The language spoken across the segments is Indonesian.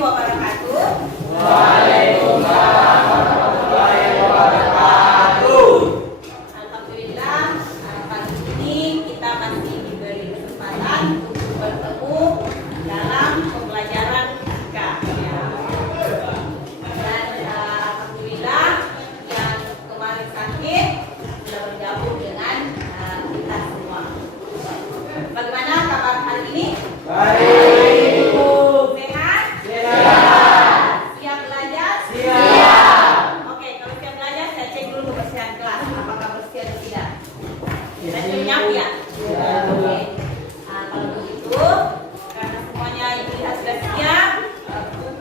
wabarakatuh. Waalaikumsalam warahmatullahi wabarakatuh. Alhamdulillah, pagi ini kita masih diberi kesempatan untuk bertemu dalam pembelajaran fisika. Dan alhamdulillah yang kemarin sakit sudah bergabung dengan kita semua. Bagaimana kabar hari ini? Baik. Sehat? Sehat. Siap belajar? Siap. Oke, kalau siap belajar saya cek dulu kebersihan kelas, apakah bersih atau tidak. Saya siap ya? Oke. Nah, kalau begitu, karena semuanya ibu lihat sudah siap,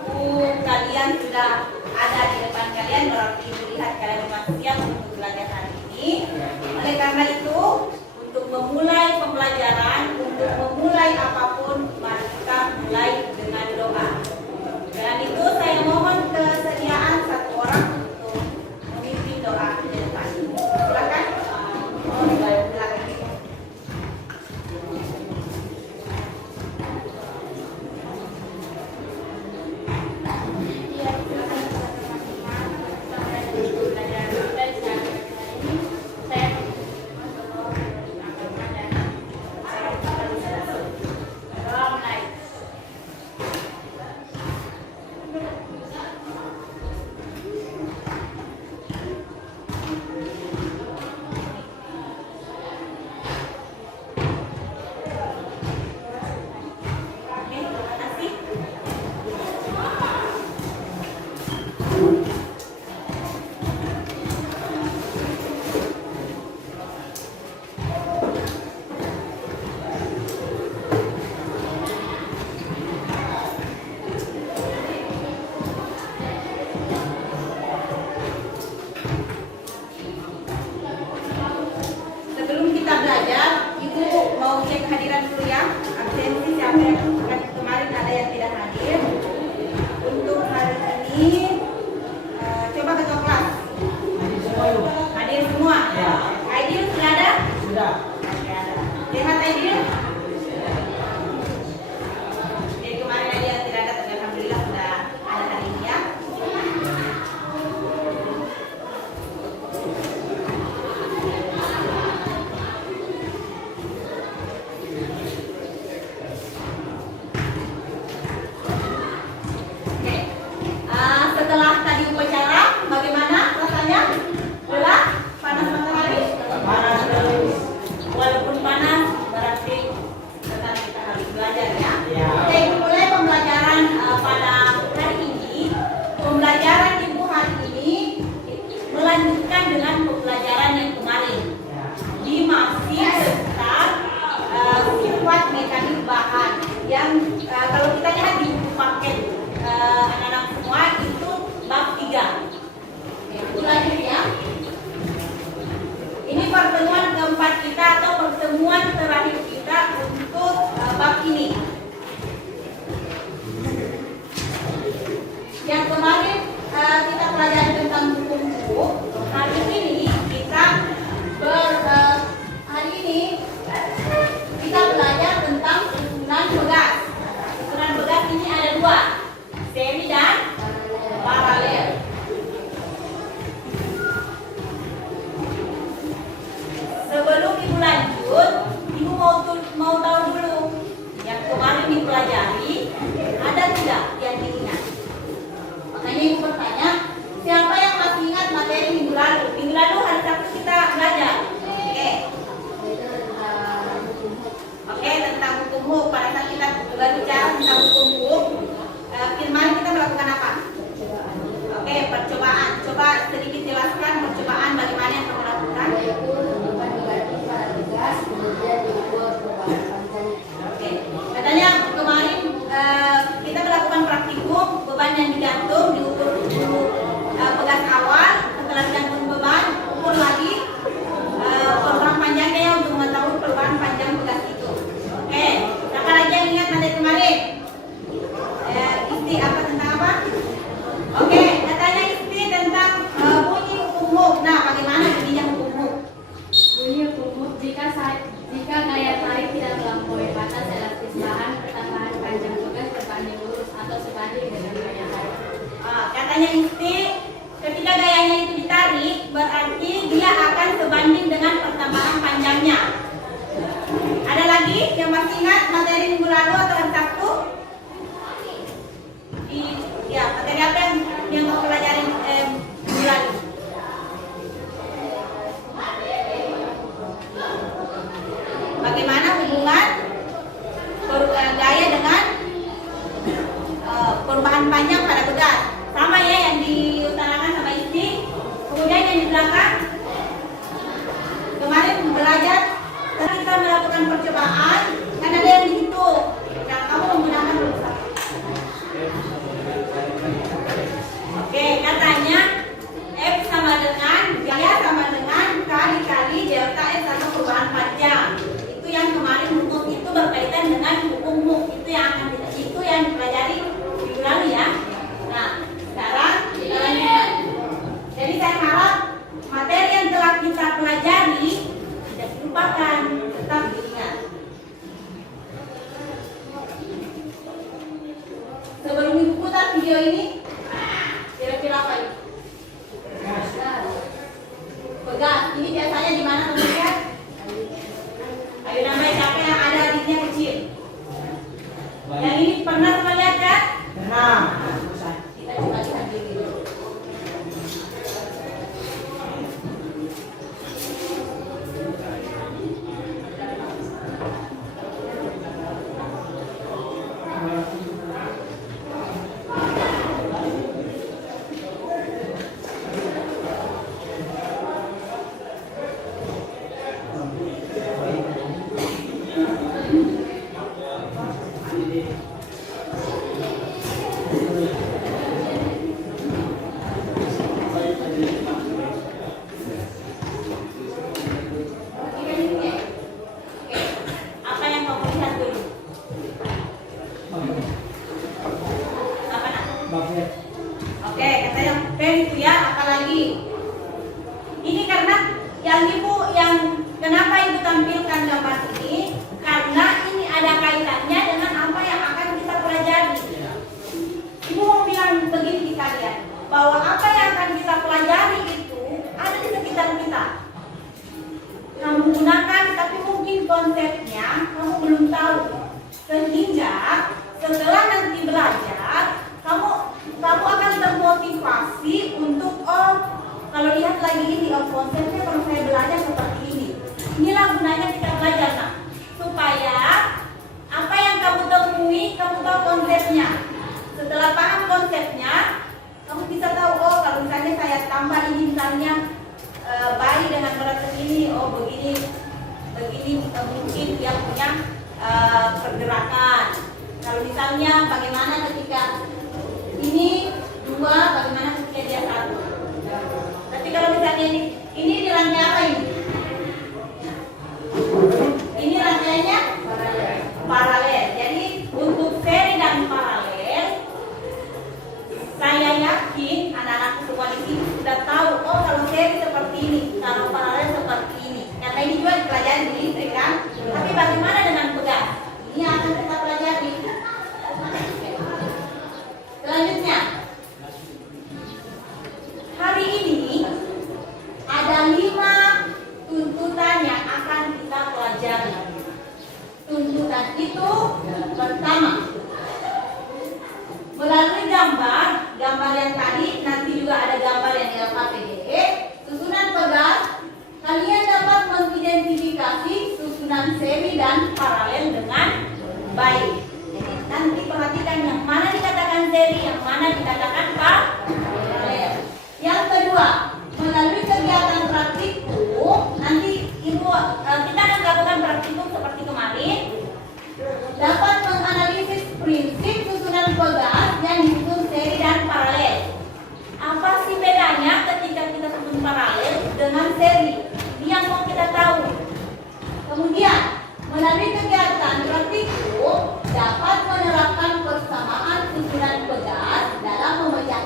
buku kalian sudah ada di depan kalian, berarti ibu lihat kalian sudah siap untuk belajar hari ini. Oleh karena itu, untuk memulai pembelajaran, untuk memulai apapun, mari kita mulai dengan doa. Dan itu saya mohon kesediaan satu orang untuk memimpin doa di depan. Silakan. Silakan. Terima kasih. Sebelum kita belajar, Ibu mau cek kehadiran dulu ya. Absensi siapa yang kemarin ada yang tidak hadir. Untuk hari ini, coba ketua kelas. Hadir semua. Ya. Aidil sudah ada? Sudah. Oke, ada. Sehat Aidil? Jadi kemarin ada yang tidak ada, tapi alhamdulillah sudah ada hari ini ya. Oke. Setelah tadi upacara, bagaimana rasanya? Lelah? Panas matahari? Panas terus. Walaupun panas, berarti tetap kita harus belajar ya. Ya. Oke, mulai pembelajaran pada hari ini. Pembelajaran Ibu hari ini melanjutkan dengan pembelajaran yang kemarin. Ya. Di masih tentang sifat mekanik bahan yang kalau kita lihat di buku paket anak-anak semua itu bab 3. Itu lanjut ya. Ini pertemuan keempat kita atau pertemuan terakhir kita untuk bab ini. Yang kemarin kita pelajari tentang buku-buku. Hari ini kita belajar tentang susunan begas. Susunan begas ini ada 2, seri dan paralel. Sebelum Ibu lanjut, Ibu mau tahu dulu yang kemarin dipelajari ada tidak yang diingat? Makanya Ibu bertanya, siapa yang masih ingat materi minggu lalu? Minggu lalu hari Sabtu kita belajar. Oke, tentang hukum. Pada saat kita berbicara tentang hukum, kemarin kita melakukan apa? Oke, percobaan. Coba sedikit jelaskan percobaan bagaimana yang kamu lakukan. Oke, katanya kemarin kita melakukan praktikum beban yang digantung diukur dulu pegas awal, setelah digantung beban ukur lagi program panjangnya ya untuk mengetahui perubahan panjang pegas itu. Oke, siapa lagi yang ingat materi kemarin? Isti apa Katanya Isti, ketika gayanya itu ditarik, berarti dia akan sebanding dengan pertambahan panjangnya. Ada lagi yang masih ingat materi minggu lalu atau hari Sabtu? Ya, materi apa yang mau pelajari minggu lalu? Bagaimana hubungan gaya dengan perubahan panjang pada begas? Sama ya yang diutarakan sama Isti. Kemudian yang di belakang, kemarin belajar kita melakukan percobaan kan ada yang dihitung. Nah, kamu menggunakan rumus. Oke, katanya F sama dengan gaya sama dengan K dikali delta S sama perubahan panjang. Itu yang kemarin hukum itu berkaitan dengan hukum Hooke. Itu yang dipelajari minggu lalu ya. Nah, sekarang kita lanjutkan. Jadi saya harap materi yang telah kita pelajari tidak dilupakan, tetap diingat. Sebelum ibu putar video ini, kira-kira apa ini? Pegas. Ini biasanya di mana teman-teman? Ayo namanya siapa yang ada adiknya kecil? Yang ini pernah sama lihat kan? Pernah. Kita coba lihat dulu. Apa yang kamu lihat dulu? Apa nak? Oke, kata yang pen itu ya, apalagi ini karena yang ibu yang kenapa ibu tampilkan gambar ini karena ini ada kaitannya dengan apa yang akan kita pelajari. Ibu mau bilang begini di kalian bahwa apa yang akan kita pelajari itu ada di sekitar kita. Kamu gunakan tapi mungkin konsepnya kamu belum tahu, sehingga setelah nanti belajar kamu akan termotivasi untuk kalau lihat lagi ini konsepnya kalau saya belajar seperti ini. Inilah gunanya kita belajar nak, supaya apa yang kamu temui kamu tahu konsepnya. Setelah paham konsepnya kamu bisa tahu kalau misalnya saya tambah ini misalnya bayi dengan berat segini, begini mungkin dia punya pergerakan. Kalau misalnya bagaimana ketika ini 2, bagaimana ketika dia 1. Tapi kalau misalnya ini di rantai apa ini? Ini rantainya paralel. Jadi untuk seri dan paralel, saya yakin anak-anak semua di sini sudah tahu. Kalau seri seperti ini, kalau paralel seperti ini. Karena ini juga dipelajari di listrik kan. Tapi bagaimana dengan pegas? Ini akan kita pelajari. Selanjutnya, hari ini ada 5 tuntutan yang akan kita pelajari. Tuntutan itu pertama, melalui gambar yang tadi, nanti juga ada gambar yang dapat PDE, susunan pegas, kalian dapat mengidentifikasi susunan seri dan paralel dengan baik. Jadi nanti perhatikan yang mana dikatakan seri, yang mana dikatakan paralel. Yang kedua, melalui kegiatan praktikum, nanti kita akan lakukan praktikum seperti kemarin, dapat menganalisis prinsip susunan pegas yang disusun seri dan paralel. Apa sih bedanya ketika kita susun paralel dengan seri? Ini yang mau kita tahu. Kemudian, melalui kegiatan praktikum dapat menerapkan persamaan susunan pegas dalam memecah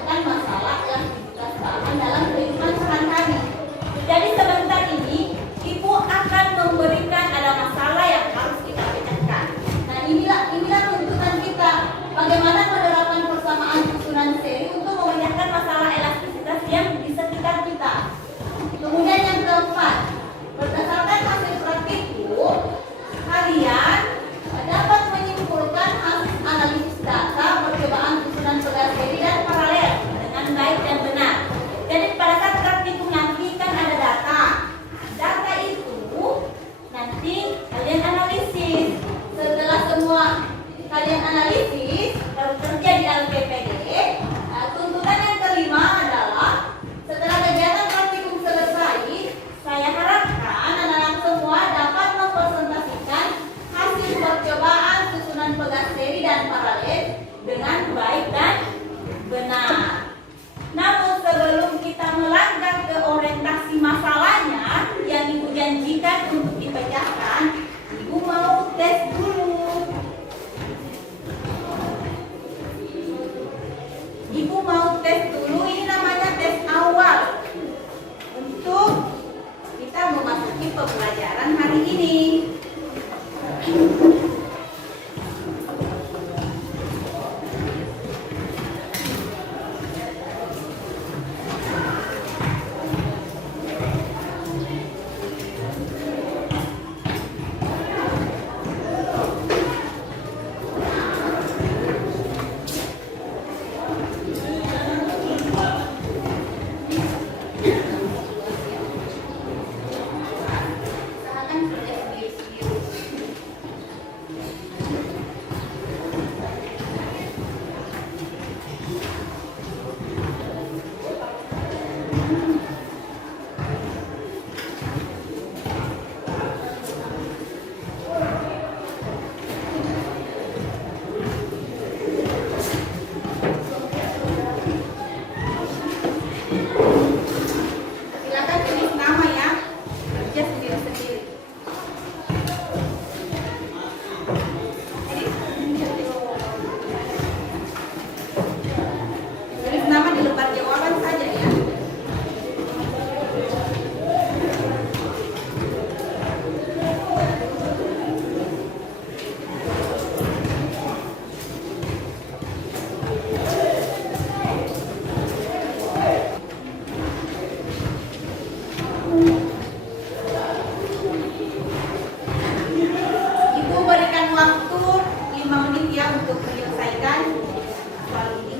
Ibu mau tes dulu, ini namanya tes awal untuk kita memasuki pembelajaran hari ini. Silakan tulis nama ya, kerja sendiri-sendiri. Tulis nama di lembar jawaban saja ya. Ibu berikan waktu 5 menit ya untuk menyelesaikan soal ini.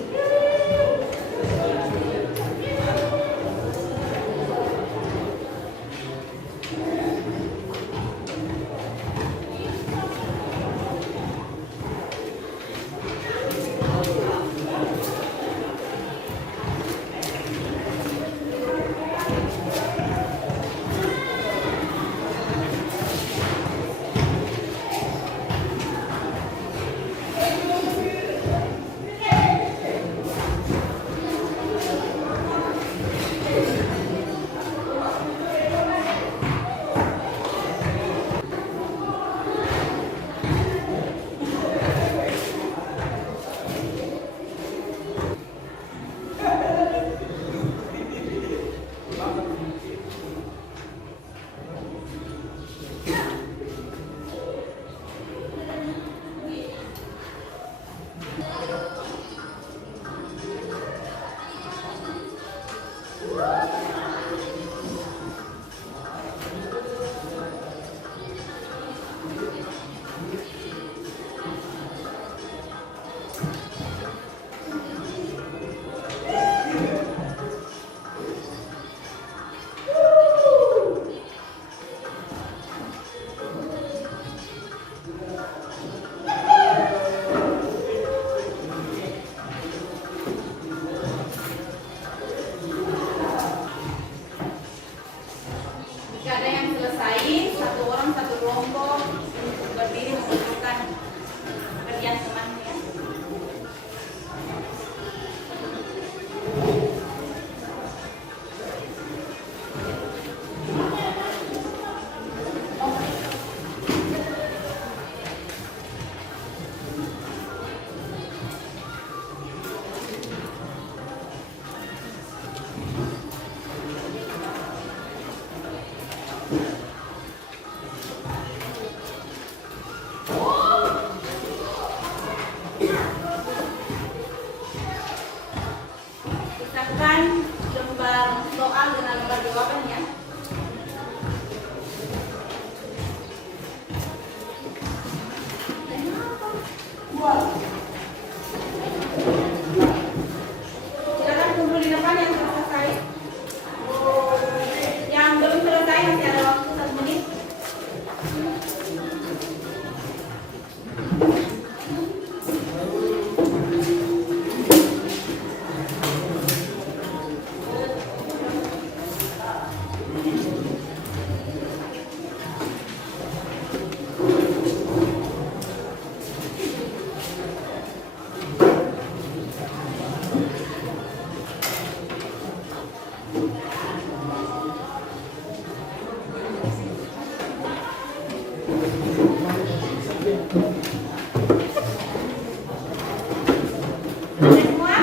Jika ada yang selesai, satu orang satu kelompok untuk berdiri mengumpulkan pekerjaan temannya. Pisahkan lembar soal dengan lembar jawabannya. Silakan kumpul di depan yang sudah selesai. Yang belum selesai masih ada waktu 1 menit. Semua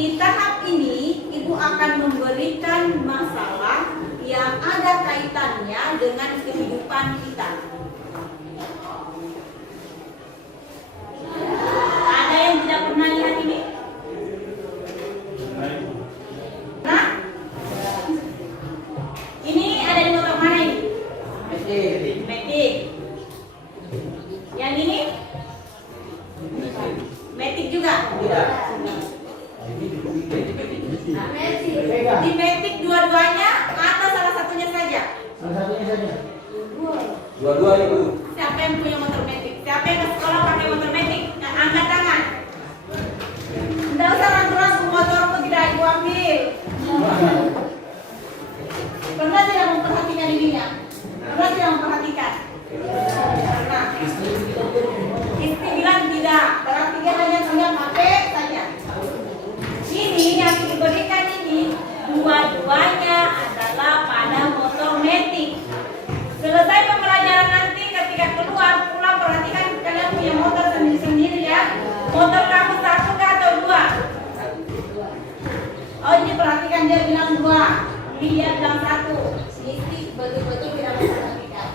Di tahap ini, Ibu akan memberikan masalah yang ada kaitannya dengan kehidupan kita. Ada yang tidak pernah lihat ini? Nah, ini ada di motor mana ini? Matic. Yang ini? Matic juga? Di Matic dua-duanya atau salah satunya saja? Dua-dua Ibu. Siapa yang punya motor Matic? Siapa yang ke sekolah pakai motor Matic? Nah, angkat tangan. Tidak usah ragu-ragu, motorku tidak Ibu ambil. Pernah tidak memperhatikan ininya? Pernah tidak memperhatikan? Pernah. Istri bilang tidak, berarti dia hanya pakai saja. Ini yang diberikan ini dua-duanya adalah pada motor Matic. Selesai pembelajaran nanti ketika keluar pulang perhatikan kalian punya motor sendiri-sendiri ya. Motor kamu satu kah atau dua? Oh ini perhatikan dia bilang dua, ini dia bilang satu. Ini betul-betul tidak memperhatikan.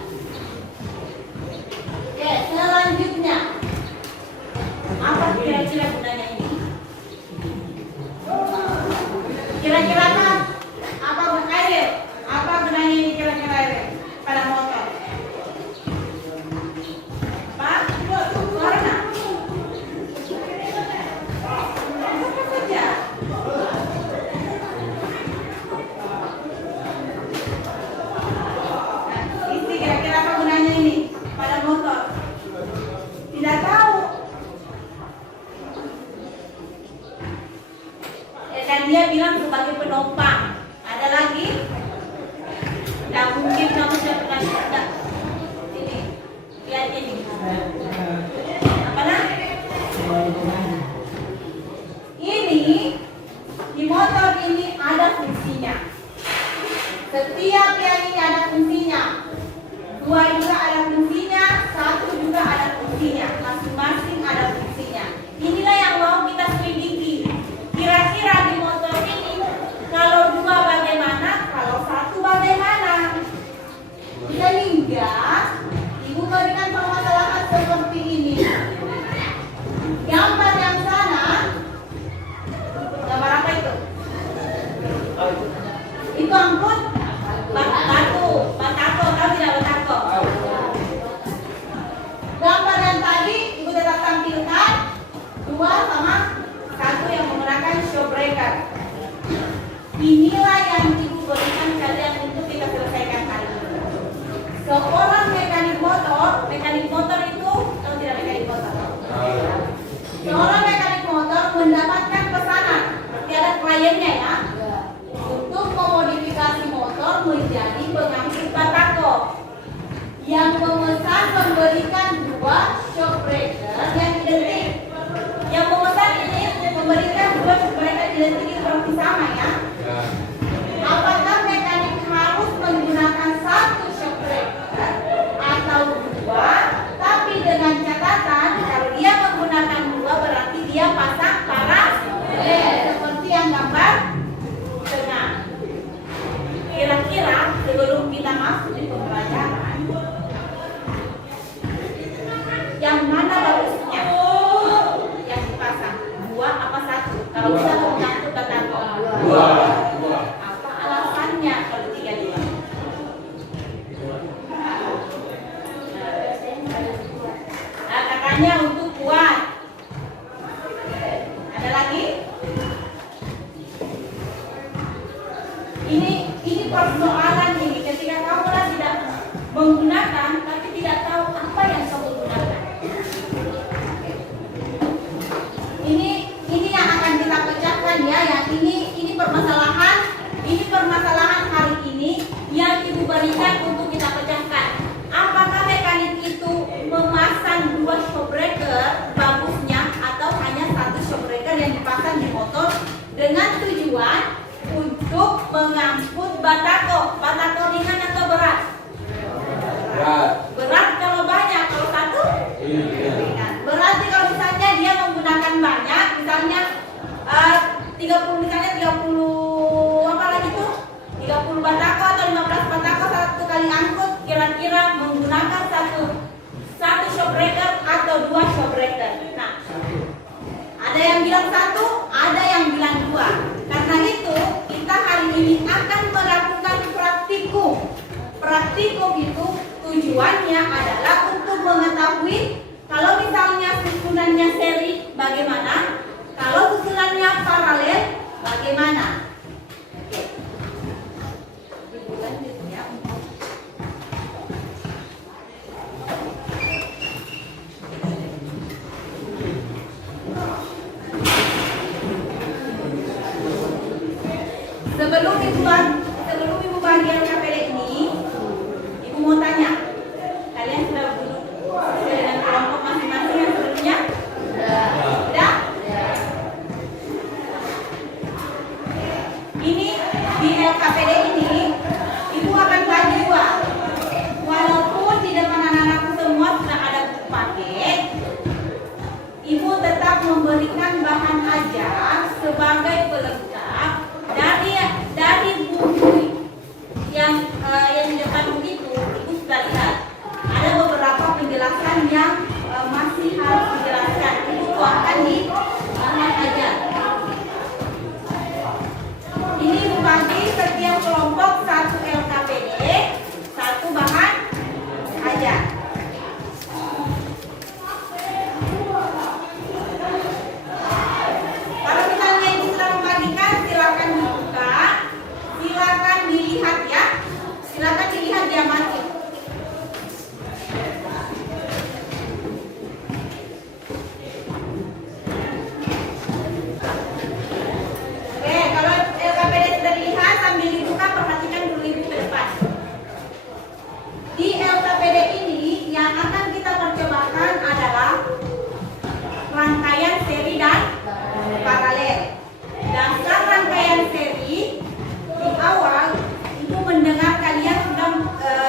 Oke, selanjutnya apa kira-kira gunanya ini? Kira-kira apa gunanya? Apa gunanya ini kira-kira pada motor? Pak, warna. Apa saja? Ini kira-kira apa gunanya ini pada motor? Tidak tahu. Dan dia bilang sebagai penumpang. Ada lagi? Tidak mungkin kamu sudah pernah lihat. Ini, lihat ini. Apa nah? Ini di motor ini ada fungsinya. Setiap yang ini ada fungsinya. Dua juga ada fungsinya, satu juga ada fungsinya. Masing-masing ada fungsinya. Inilah yang mau kita selidiki. Kira-kira di motor ini kalau dua bagaimana, kalau satu bagaimana? Sehingga Ibu berikan permasalahan seperti ini. Gambar yang sana, gambar apa itu? Itu angkut batako, tahu tidak batako? Gambar yang tadi Ibu tetap tampilkan dua sama satu yang menggunakan shock breaker. Inilah yang Ibu berikan kalian untuk kita selesaikan hari ini. Seorang mekanik motor itu atau tidak mekanik motor? Seorang mekanik motor mendapatkan pesanan, berarti ada kliennya ya, untuk memodifikasi motor menjadi pengangkut batako. Yang memesan memberikan dua shock breaker yang identik. Yang memesan ini memberikan dua shock breaker identik seperti sama ya. Apakah mekanik harus menggunakan satu shock breaker atau dua? Tapi dengan catatan kalau dia menggunakan dua berarti dia pasang paralel seperti yang gambar tengah. Kira-kira sebelum kita masuk di pembelajaran, yang mana bagusnya? Yang dipasang dua apa satu? Kalau bisa mengangkut batako. Dua. Apa alasannya kalau tiga dua? Nah, katanya untuk kuat. Ada lagi? Ini persoalan ini ketika kamu tidak menggunakan tapi tidak tahu apa yang kamu gunakan. Ini yang akan kita pecahkan ya. Yang ini permasalahan hari ini yang Ibu berikan untuk kita pecahkan. Apakah mekanik itu memasang dua shock breaker bagusnya atau hanya satu shock breaker yang dipasang di motor dengan tujuan untuk mengangkut batako? Batako ringan atau berat? Berat kalau banyak, kalau satu ringan. Berarti kalau misalnya dia menggunakan banyak, misalnya 3 30 misalnya 30 apa lagi tuh? 30 batako atau 15 batako satu kali angkut kira-kira menggunakan satu shopbreaker atau 2 shopbreaker. Nah, ada yang bilang 1, ada yang bilang 2. Karena itu kita hari ini akan melakukan praktikum. Praktikum itu tujuannya adalah untuk mengetahui kalau misalnya susunannya seri bagaimana, kalau susunannya paralel bagaimana. Sebelum ibu bagian KPD ini, ibu mau tanya, kalian sudah duduk sesuai dengan kelompok masing-masing yang sebelumnya? Sudah? Ini di LKPD ini, ibu akan bagi 2. Walaupun di depan anak-anakku semua sudah ada buku paket, ibu tetap memberikan bahan ajar sebagai pelengkap dari buku yang di depan itu. Ibu sudah lihat ada beberapa penjelasan yang masih harus dijelaskan. Ibu tuangkan di bahan ajar. Ini ibu bagi setiap kelompok 1 LKPD, 1 bahan ajar. Kalau misalnya ibu sudah membagikan, silakan dibuka, silakan dilihat ya, silakan dilihat diamati. Oke, kalau LKPD sudah dilihat, sambil dibuka perhatikan dulu ibu ke depan. Di LKPD ini yang akan kita percobakan adalah rangkaian seri dan paralel. Dasar rangkaian seri di awal ibu mendengar kalian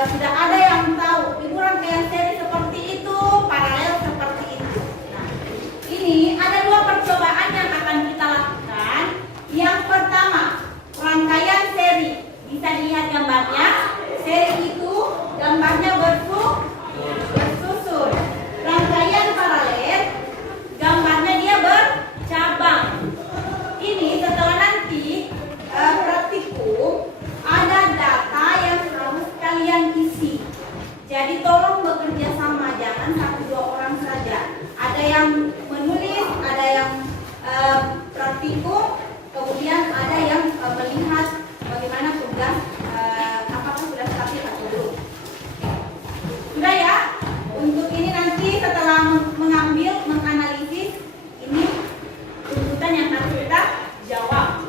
sudah ada yang tahu ibu rangkaian seri seperti itu, paralel seperti itu. Nah, ini ada 2 percobaan yang akan kita lakukan. Yang pertama, rangkaian seri. Bisa dilihat gambarnya. Seri itu gambarnya bersusun. Rangkaian paralel gambarnya dia bercabang. Ini setelah nanti praktikum ada data yang harus kalian isi. Jadi tolong bekerja sama, jangan 1-2 orang saja. Ada yang menulis, ada yang praktikum, kemudian ada yang melihat bagaimana tugas, apakah sudah stabil atau belum. Sudah ya? Untuk ini nanti setelah menganalisis, ini tuntutan yang harus kita jawab.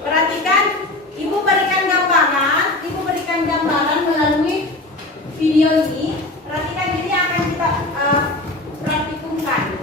Perhatikan, ibu berikan gambaran melalui video ini. Perhatikan ini akan kita praktikumkan.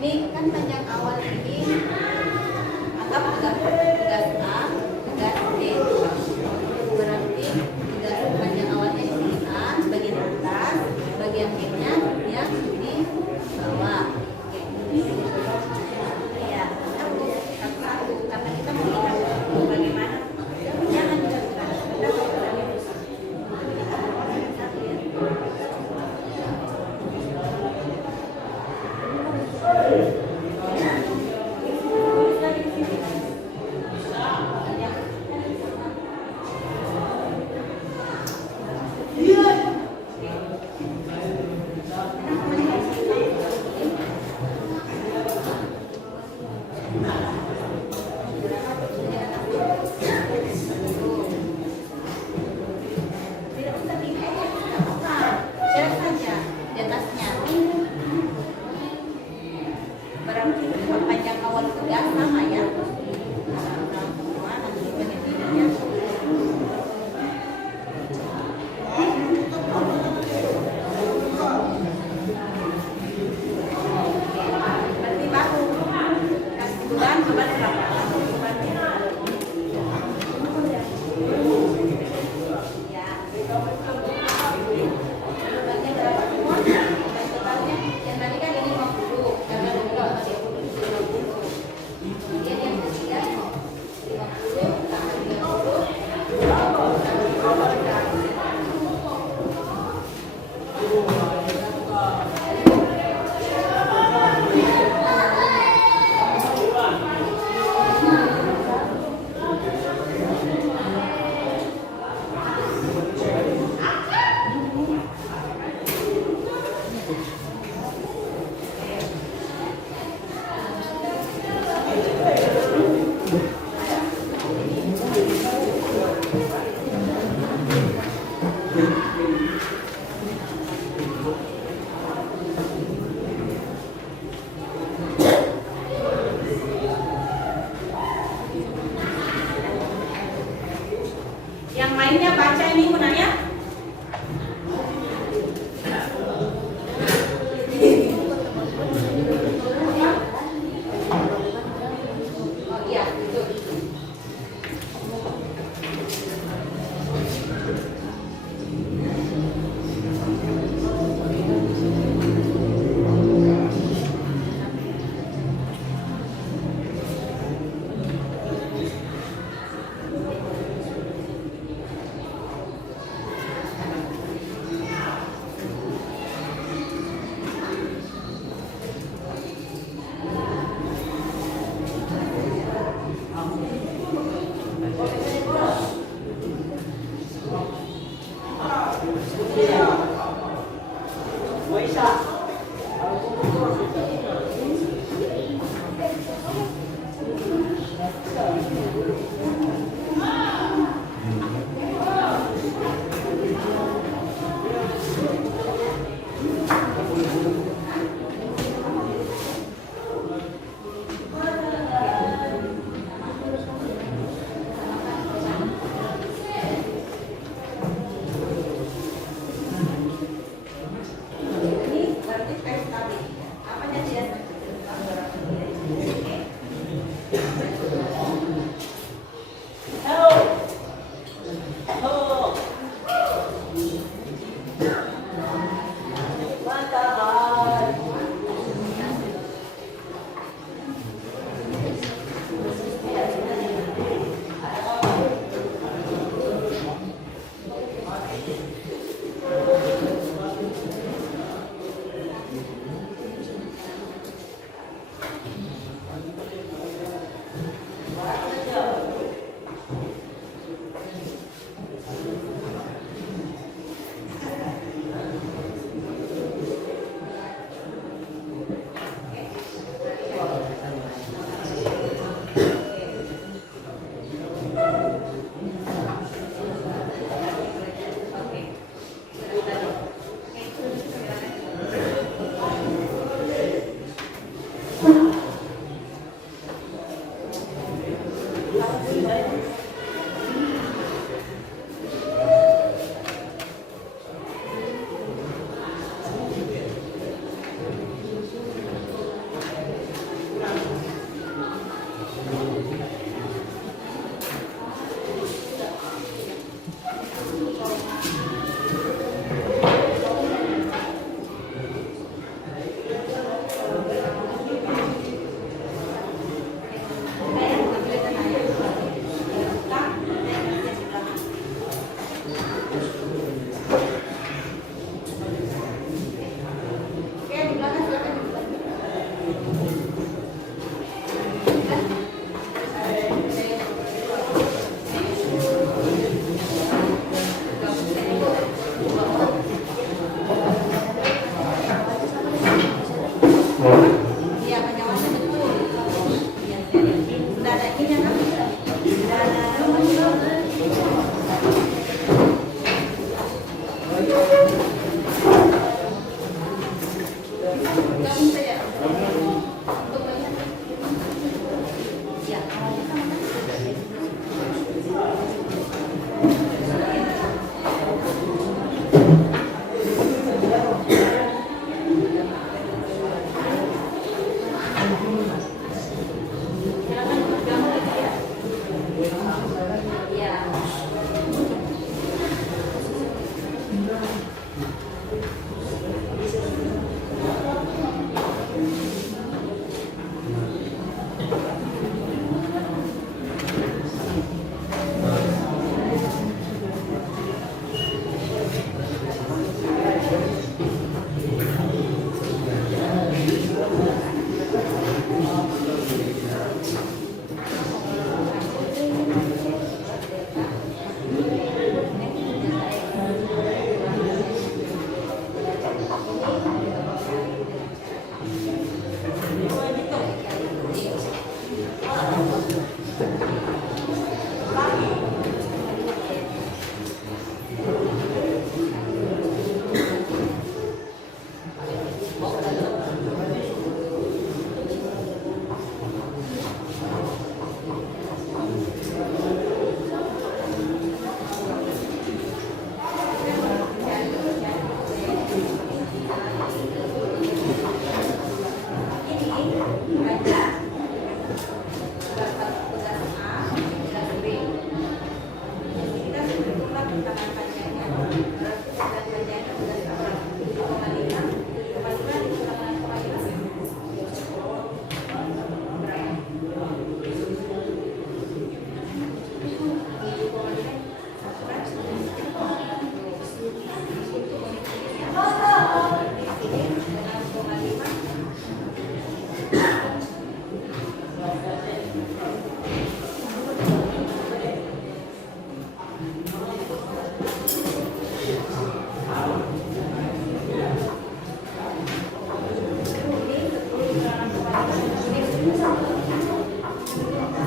Ini kan panjang awal ini anggap tugas A, tugas B. Berarti tugas panjang awalnya di sini A, bagian atas, bagian B-nya yang di bawah. Ya, satu-satu karena kita melihat bagaimana jangan dilakukan. Tidak usah tinggal, tidak apa-apa. Share saja di atasnya. Berarti panjang awal tugas sama ya. Semua nanti bagian ininya. Berarti baru kasih bulan coba berapa? Ya. Bebannya berapa semua? Beban totalnya yang tadi kan ini 50, karena dulu tadi 50. Kemudian yang ketiga 50 tambah 30. Yang lainnya baca ini gunanya. Oh iya, betul.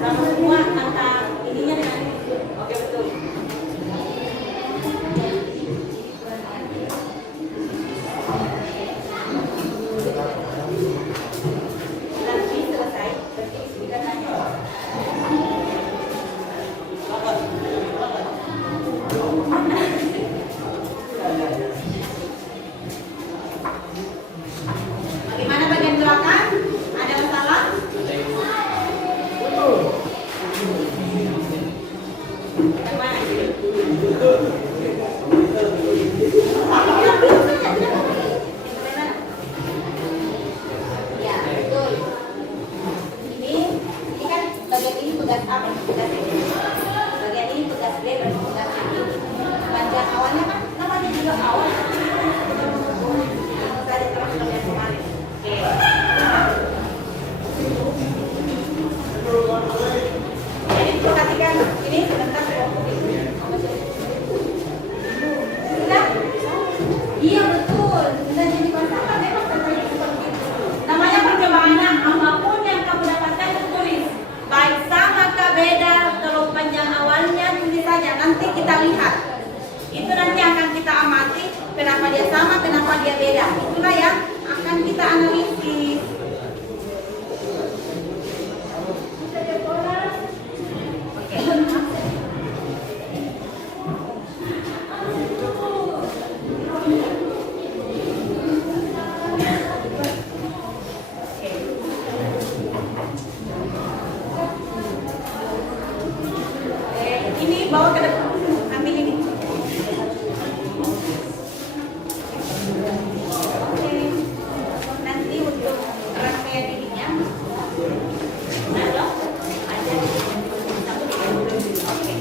Sama semua angka ininya dengan oke betul. Nanti selesai, berarti sudah nanya. Bagaimana bagian belakang? Ada masalah? Yang mana? Ya, betul. Ini kan bagian ini tugas A, tugas B. Bagian ini tugas B dan tugas C. Panjang awalnya kan namanya juga awal. Tadi terus kalian kemarin. Oke. Jadi perhatikan ini sebentar sudah? Iya betul. Sudah jadi pasangan memang seperti itu. Namanya percobaan, apapun yang kamu dapatkan tulis. Baik sama kah beda, kalau panjang awalnya tulis saja. Nanti kita lihat. Itu nanti akan kita amati. Kenapa dia sama, kenapa dia beda. Itulah yang akan kita analisis. Ini bawa ke depan, ambil ini. Oke. Nanti untuk rangkaian ininya, ada. Oke.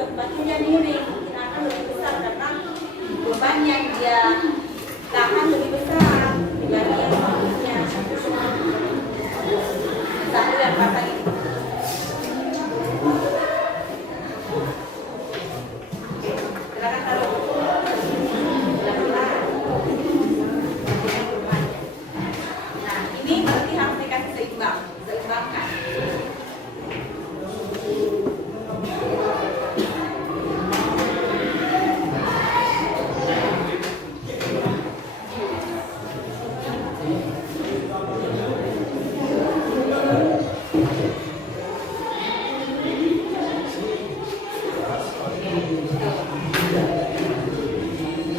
tetap bajunya miring, mungkin akan lebih besar karena beban yang dia tahan lebih besar dibanding yang sebelumnya. Satu yang pasang ini. Silakan taruh. Nah, ini berarti harus dikasih seimbangkan.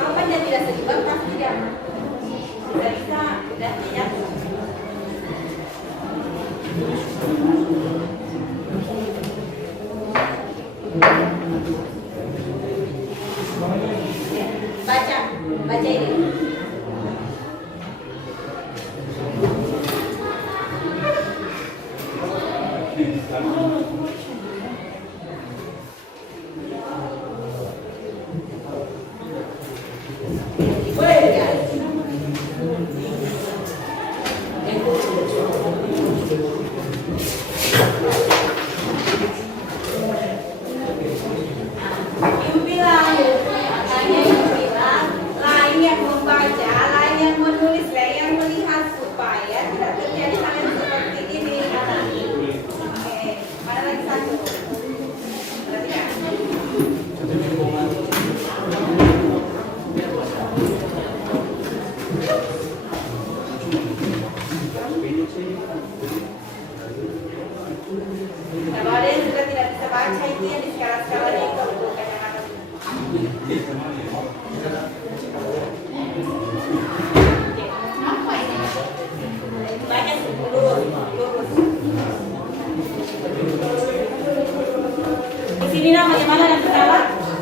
Kalau kan dia tidak seimbang pasti dia bisa udah jatuh. Baca ini. Lain yang membaca, lain yang menulis, lain yang melihat supaya tidak terjadi hal yang seperti ini. Oke, mana lagi satu? Perhatikan. Kalau ada yang sudah tidak bisa baca itu yang di skala-skalanya itu untuk kacamata. Baca 10 lurus. Di sini nah bagaimana yang pertama?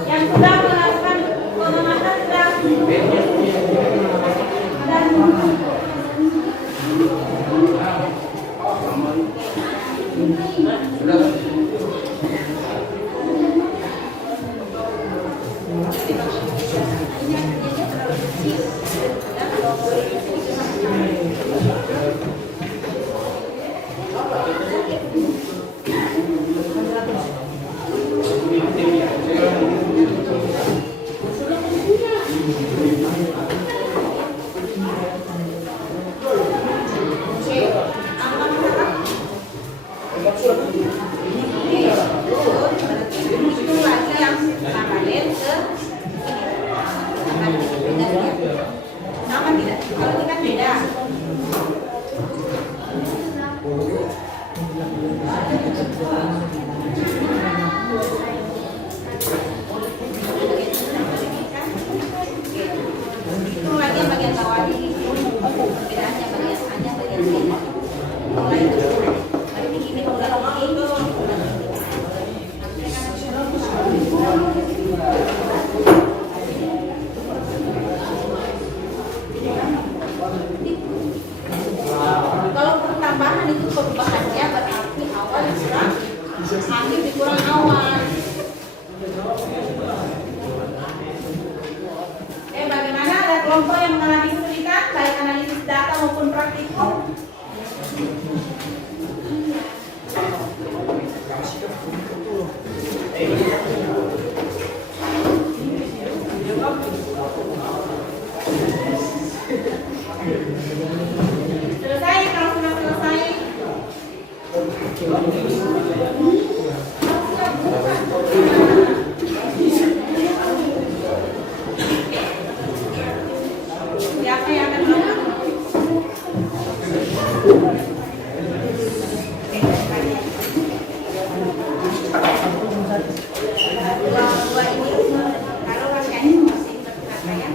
Yang sudah melakukan pengamatan sudah. Itu lagi yang paralel ke sama tidak? Kalau ini kan beda. Itu lagi yang bagian bawah ini. Bedanya bagian hanya bagian sini. Mulai dulu. Berarti ini udah itu. Kalau pertambahan itu perubahannya berarti awal dikurang, akhir dikurang awal. Bagaimana ada kelompok yang mengalami kesulitan baik analisis data maupun praktikum? Selesai, kalau sudah selesai. Siapa yang akan melakukan? Dua ini, kalau rangkaian masih rangkaian.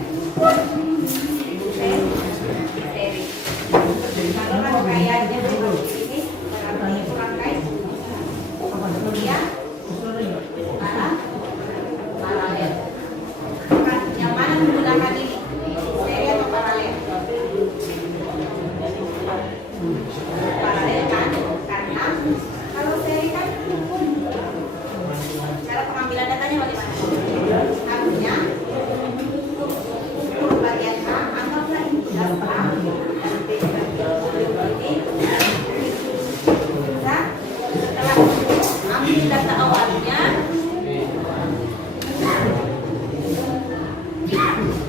Kalau rangkaiannya ini berarti itu rangkaian. caranya bagaimana? Harusnya ukur bagian A, anggaplah ini tugas A dan B ini. Bisa? Setelah itu ambil data awalnya,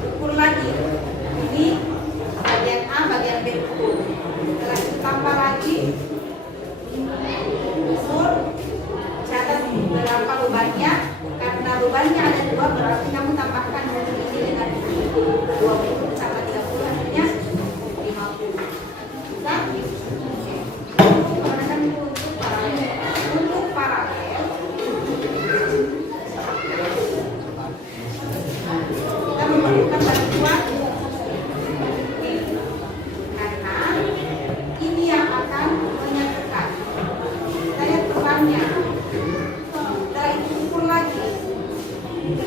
ukur lagi. Ini bagian A, bagian B ukur. Setelah itu tambah lagi, ukur, catat berapa bebannya. Karena bebannya ada 2, berarti kamu tambahkan ini dengan 20 tambah 30, akhirnya 50. Bisa? Menggunakan untuk paralel. Untuk paralel, kita memerlukan bantuan ini. Karena ini yang akan menyatukan. Saya temannya. Setelah itu ukur lagi.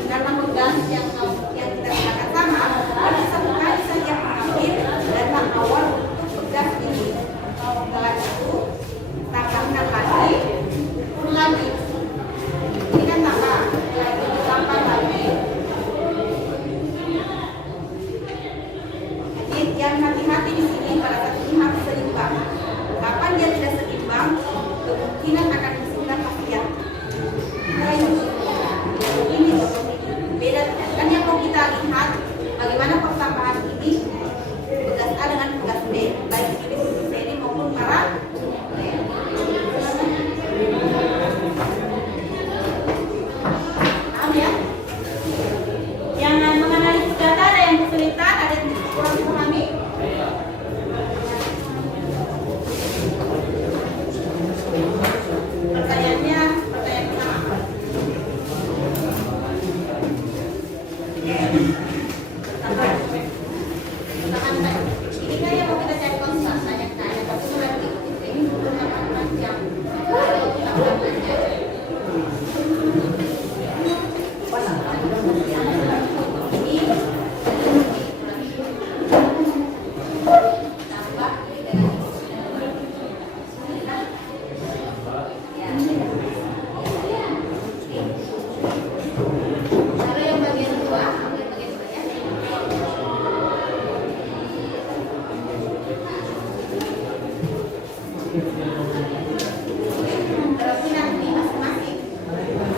Karena pegang yang kita gunakan sama, kita satu kali saja mengambil data awal untuk pegang ini. Setelah itu tambahkan lagi, ukur lagi. Ini kan tambah, lagi ditambah lagi. Jadi yang hati-hati di sini pada saat ini harus seimbang. Kapan dia tidak seimbang, kemungkinan akan kesulitan pasti. Nah, ini beda kan yang mau kita lihat bagaimana pertambahan ini tugas A dengan tugas B, baik ini seri maupun paralel. Paham ya? Yang menganalisis data ada yang kesulitan, ada yang kurang dipahami. Pertanyaannya pertanyaan pertama. Ini kayak mau kita cari konstan tanya-tanya, tapi berarti ini butuh 8 jam. Kalau yang bagian 2, ambil bagian 2 ya. Berarti nanti masing-masing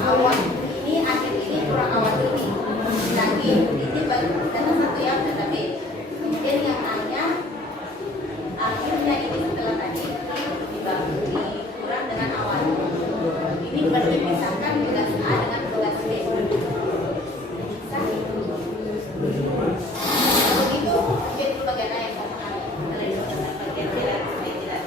awal ini, akhir ini, kurang awal ini. Lagi ini baru data 1 ya, data B. Kemudian yang A-nya akhirnya ini setelah tadi dibagi kurang dengan awal. Ini berarti misalkan tugas A dengan tugas B. Bisa? Kalau gitu, dia itu bagian A yang kamu ambil. Bagian B lah, tidak.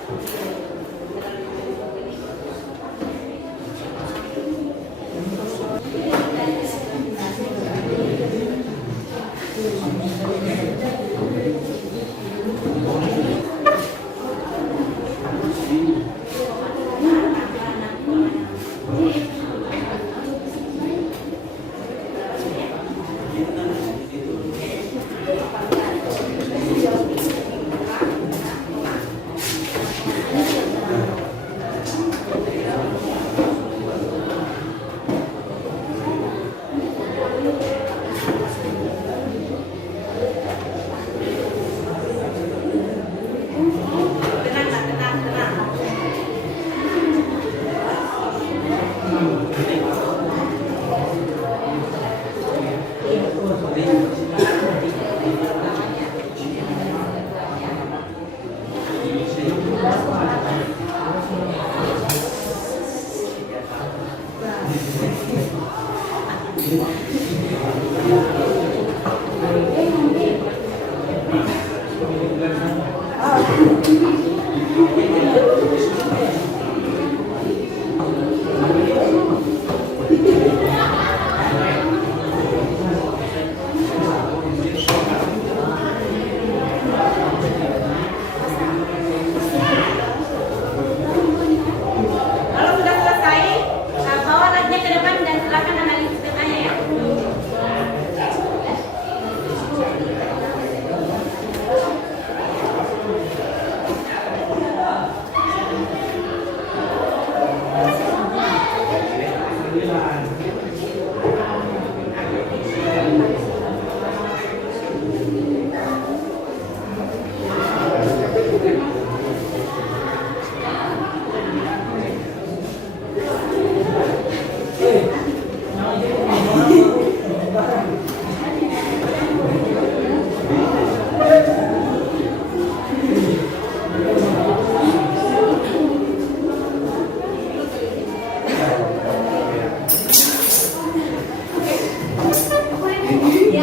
Ya.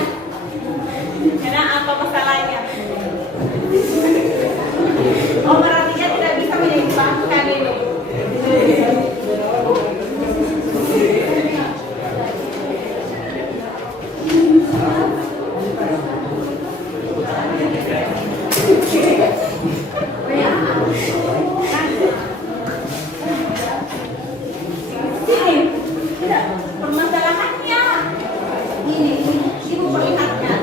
Karena apa masalahnya? Oh, berarti dia tidak bisa menyeimbangkan ini. Sini, tidak permasalahannya. Ini, ibu perlihatkan.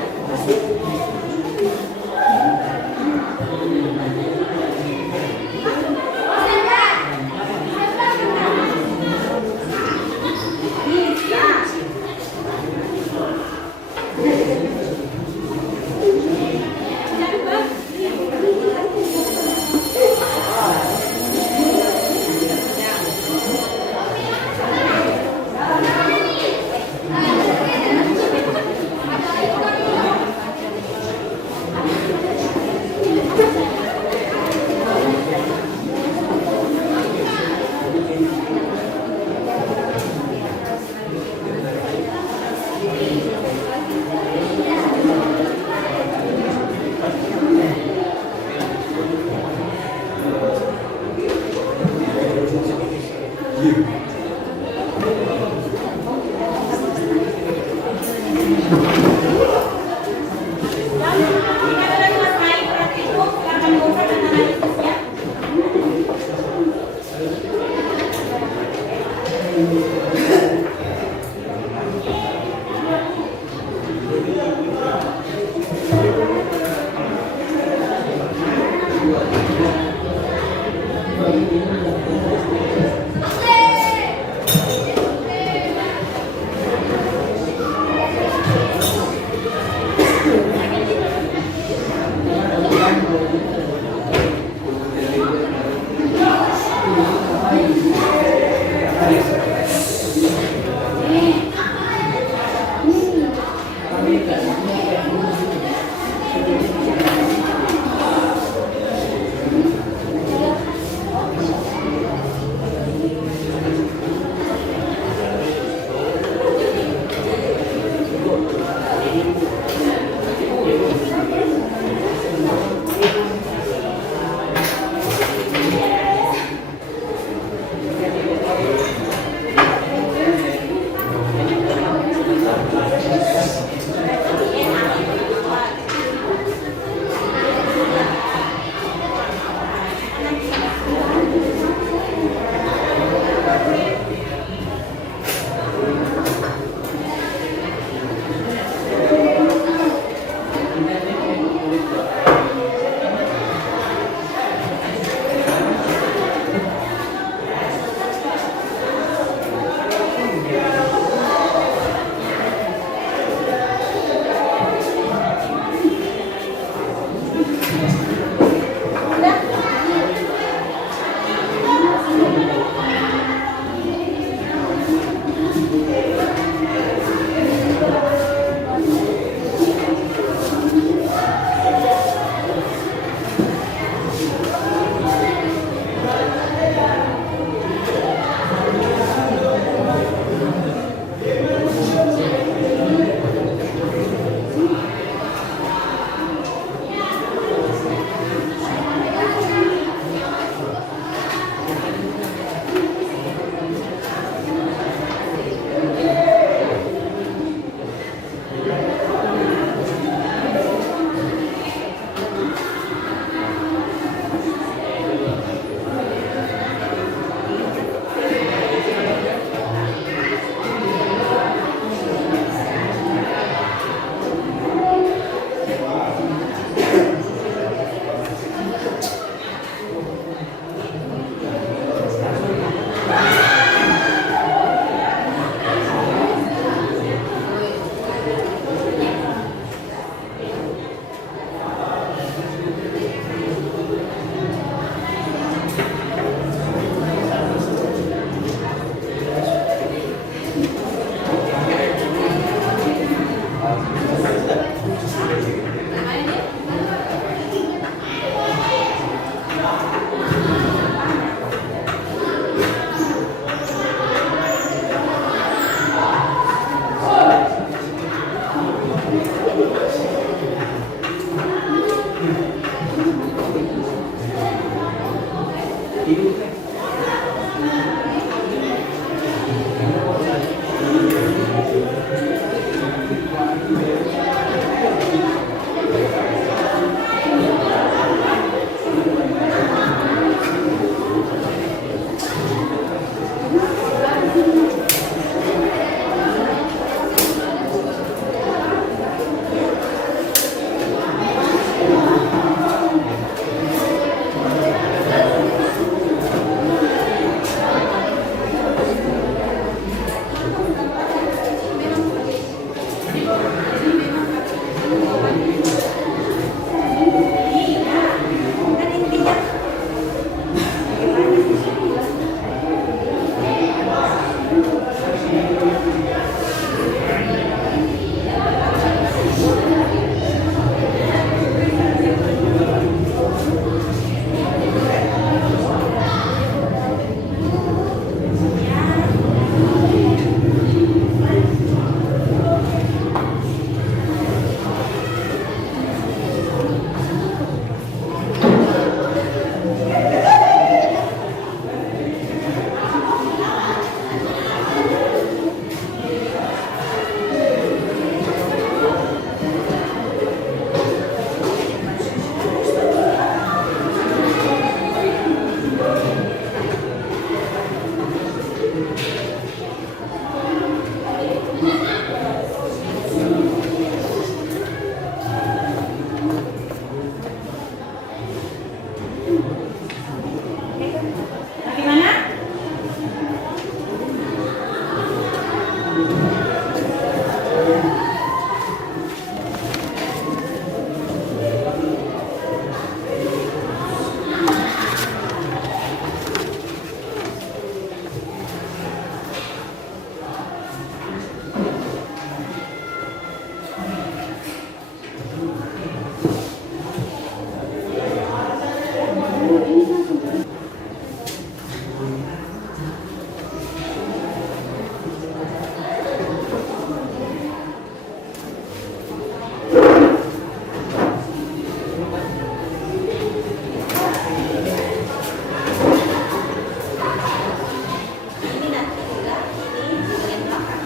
Ini nanti juga ini di bagian belakang.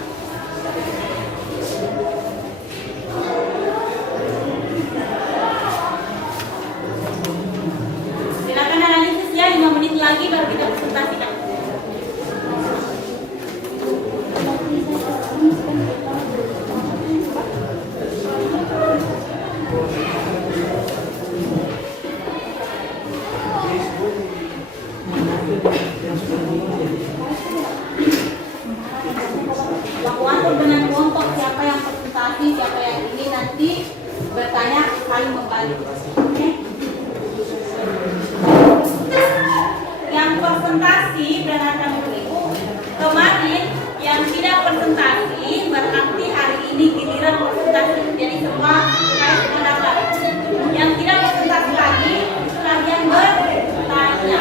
Silakan analisis ya, 5 menit lagi baru kita presentasikan. Lakukan atur dengan kelompok, siapa yang presentasi, siapa yang ini nanti bertanya saling membalik. Oke? Yang presentasi berdasarkan buku kemarin, yang tidak presentasi berarti hari ini giliran presentasi. Jadi semua guys mendapat. Yang tidak presentasi lagi itulah yang bertanya.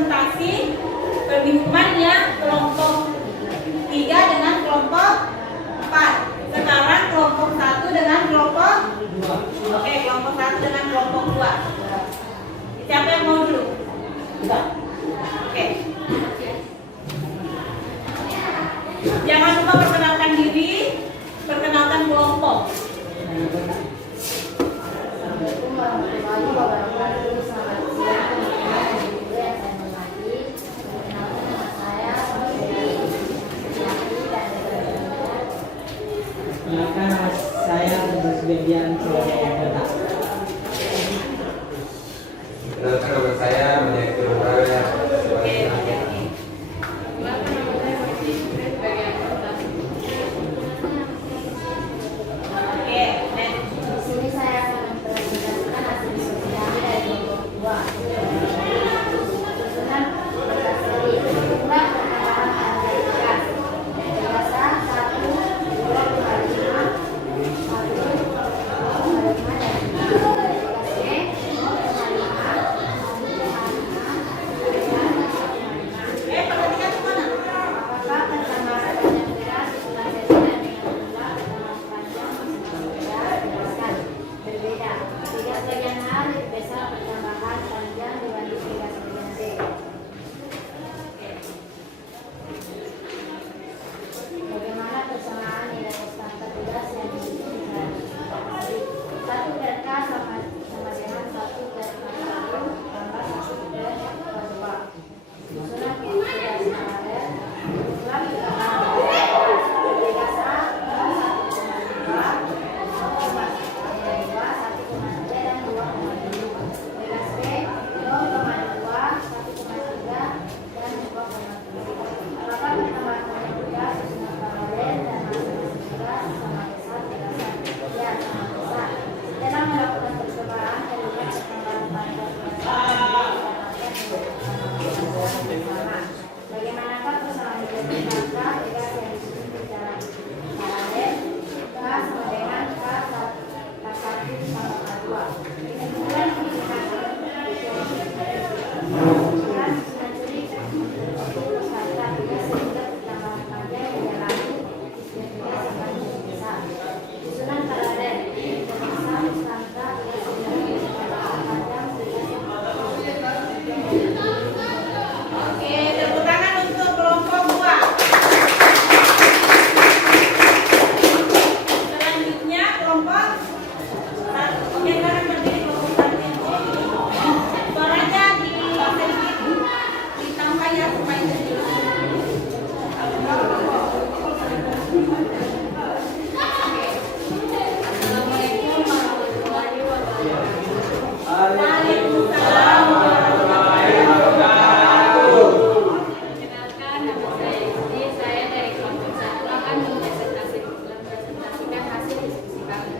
presentasi perbingungannya kelompok 3 dengan kelompok 4. Sekarang kelompok 1 dengan kelompok 2. Oke, kelompok 1 dengan kelompok 2. Siapa yang mau dulu? Oke. Jangan lupa perkenalkan diri, perkenalkan kelompok. Assalamualaikum warahmatullahi wabarakatuh. Selamat siang teman-teman dan ibu yang saya hormati. Perkenalkan nama saya Dewi dan Perkenalkan nama saya Agus Bendian Surabaya. Perkenalkan nama saya menjadi Surabaya. Oke, oke. Oke, next. di sini saya akan mempresentasikan hasil diskusi dari kelompok 2. Susunan berkas seri jumlah pertambahan antar tugas. Biasa 1, 2, 5, Perhatikan kemana? apakah pertambahan panjang tugas susunan seri dan dengan jumlah pertambahan panjang maksimal tugas dijelaskan berbeda. Tugas bagian A lebih besar pertambahan panjang dibanding tugas bagian B. Bagaimana persamaan nilai konstanta tugas yang disusun secara seri? 1 per K sama dengan 1 per K1 tambah 1 per K2. Susunan tugas paralel jumlah pertambahan tugas A 1,2, 1,3 dan 2,7. Tugas B 0,2, 1,3 dan 2,7. Apakah pertambahan panjang tugas susunan paralel dan masing-masing tugas sama besar tugasan? Ya, sama besar. Setelah melakukan percobaan, terlihat pertambahan panjang tugas bagaimanakah persamaan nilai perkara tugas yang disusun secara paralel? K sama dengan K1 sama K2. Kesimpulan indikator susunan seri konstanta tugas sehingga pertambahan panjang tidak lalu tugas akan lebih besar. Susunan paralel bisa konstanta tugas sehingga pertambahan panjang tugas Oke, tepuk tangan untuk kelompok 2. Selanjutnya kelompok 1. Oke, sekarang berdiri kelompok 1. Suaranya sedikit ditambah ya supaya jadi. Assalamualaikum warahmatullahi wabarakatuh. Waalaikumsalam. Perkenalkan, nama saya Isti. Saya dari kelompok 1 akan mempresentasikan hasil diskusi kami.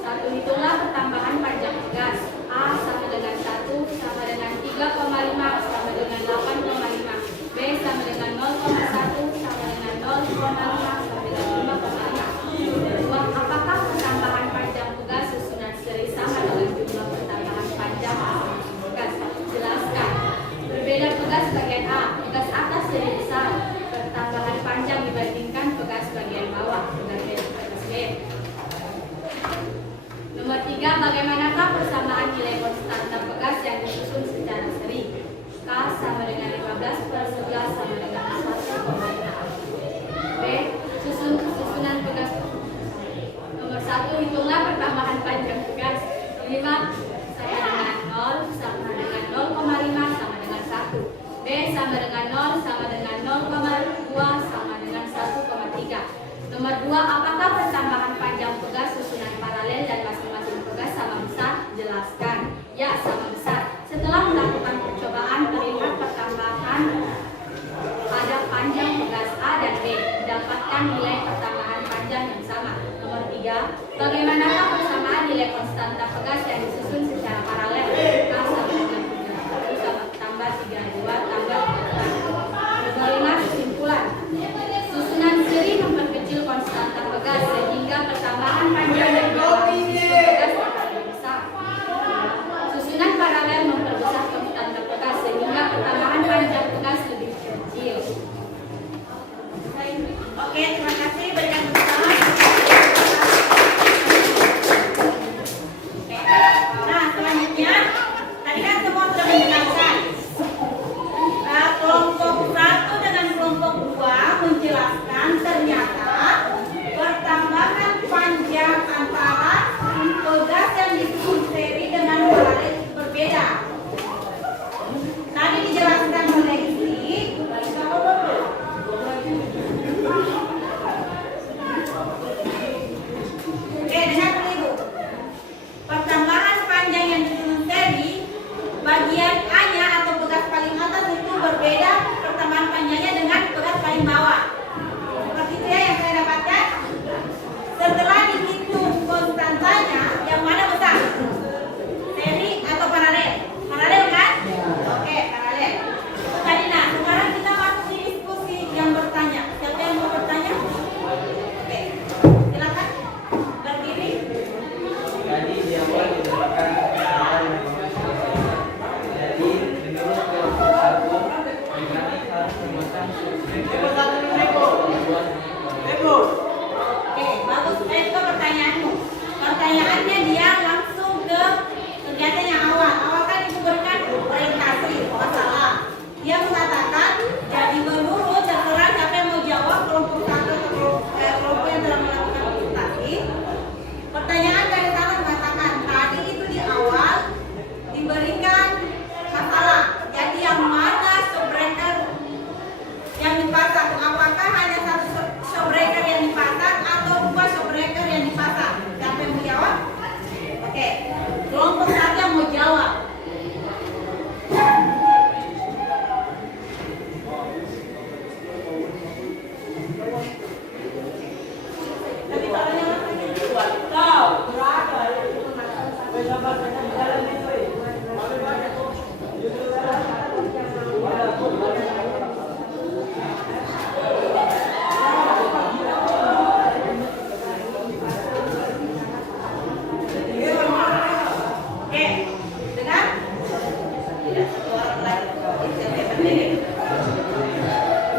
1. Hitunglah pertambahan panjang tugas. A sama dengan 1 sama dengan 3,5 sama dengan 8,5. B sama dengan 0,1 sama dengan 0,5 sama dengan 5,5. 2. Apakah pertambahan panjang tugas susunan seri sama dengan jumlah pertambahan panjang masing-masing tugas? Jelaskan. Berbeda tugas bagian A. Tugas atas lebih besar pertambahan panjang dibandingkan tugas bagian bawah. Tugas B. Nomor 3. Bagaimanakah persamaan nilai konstanta tugas yang disusun secara seri? K sama dengan 15 per 11 sama dengan 1,5. B. Susunan tugas. Nomor 1. Hitunglah pertambahan panjang tugas. 5 sama dengan 0 sama dengan 0,5 sama dengan 1. B sama dengan 0 sama dengan 0,2 sama dengan 1,3. Nomor 2. Apakah pertambahan panjang tugas susunan paralel dan masing-masing tugas sama besar? Jelaskan. Ya, sama besar. Setelah melakukan percobaan, terlihat pertambahan pada panjang tugas A dan B mendapatkan nilai pertambahan panjang yang sama. Nomor 3. Bagaimanakah persamaan nilai konstanta tugas yang disusun secara paralel? K sama dengan 31 sama tambah 32 tambah 4. Nomor 5. Kesimpulan. Susunan seri memperkecil konstanta tugas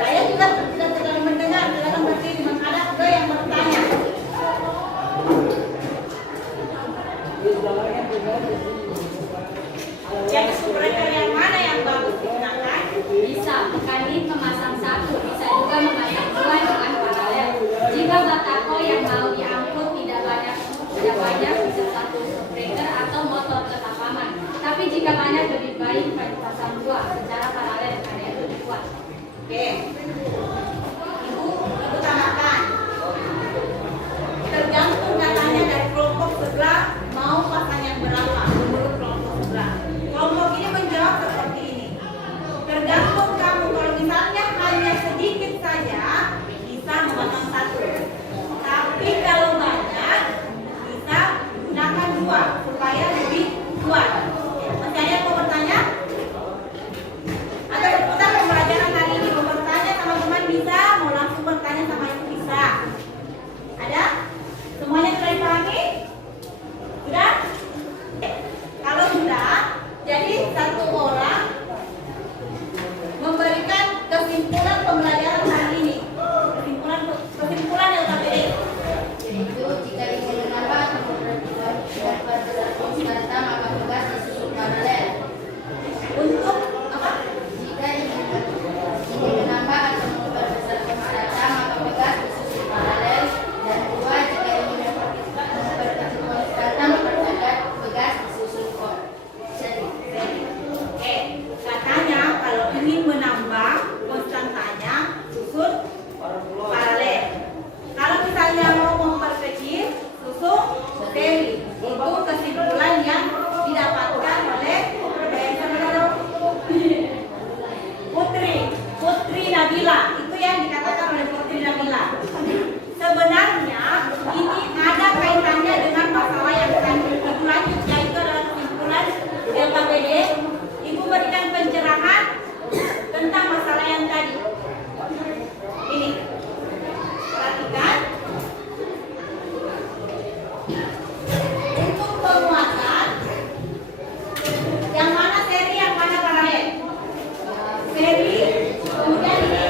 Saya juga tidak terlalu mendengar, silakan berdiri. Ada ke yang bertanya? Yang sumber yang mana yang bagus digunakan? Bisa mekanik memasang satu, bisa juga memasang dua dengan paralel. Jika batako yang mau diangkut tidak banyak, bisa satu breaker atau motor tetap aman. Tapi jika banyak lebih baik pasang dua secara paralel karena itu lebih kuat. Oke. Ibu tambahkan. Tergantung katanya dari kelompok sebelah mau pasang yang berapa menurut kelompok sebelah. Kelompok ini menjawab seperti ini. Tergantung kamu, kalau misalnya hanya sedikit saja bisa memasang satu. Tapi kalau banyak bisa gunakan dua supaya lebih kuat. Masih ada yang mau bertanya? Atau seputar pembelajaran hari ini mau bertanya sama teman bisa, mau langsung bertanya sama ibu bisa. Ada? Semuanya sudah dipahami? Sudah? Kalau sudah, jadi satu orang memberikan kesimpulan pembelajaran hari ini. Kesimpulan yang tadi. Yaitu jika ingin menambah atau memperbesar konstanta maka tugas disusun paralel. Untuk apa? Jika ingin menambah atau memperbesar konstanta maka tugas disusun paralel. Dan dua, jika ingin memperkecil konstanta maka tugas disusun seri. Oke, katanya kalau ingin menambah konstantanya susun paralel. Kalau misalnya mau memperkecil susun seri. Itu kesimpulan yang didapatkan oleh Putri Nabila. Itu yang dikatakan oleh Putri Nabila. Sebenarnya ini ada kaitannya dengan masalah yang tadi Ibu lanjut, yaitu adalah kesimpulan LKPD. Ibu berikan pencerahan tentang masalah yang tadi. Ini perhatikan. Untuk penguatan yang mana seri, yang mana paralel? Seri, kemudian ini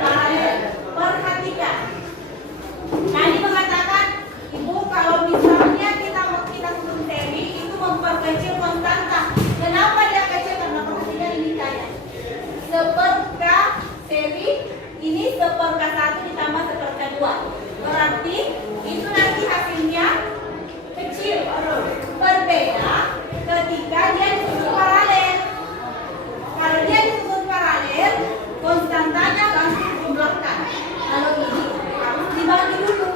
paralel. Perhatikan. Tadi mengatakan Ibu kalau misalnya kita susun seri itu memperkecil konstanta. Kenapa dia kecil? Karena perhatikan ini tanya. Seperka seri ini seperka 1 ditambah seperka 2. Berarti itu nanti hasilnya kecil. Berbeda ketika dia disusun paralel. Kalau dia disusun paralel, konstantanya langsung dijumlahkan. Kalau ini harus dibagi dulu.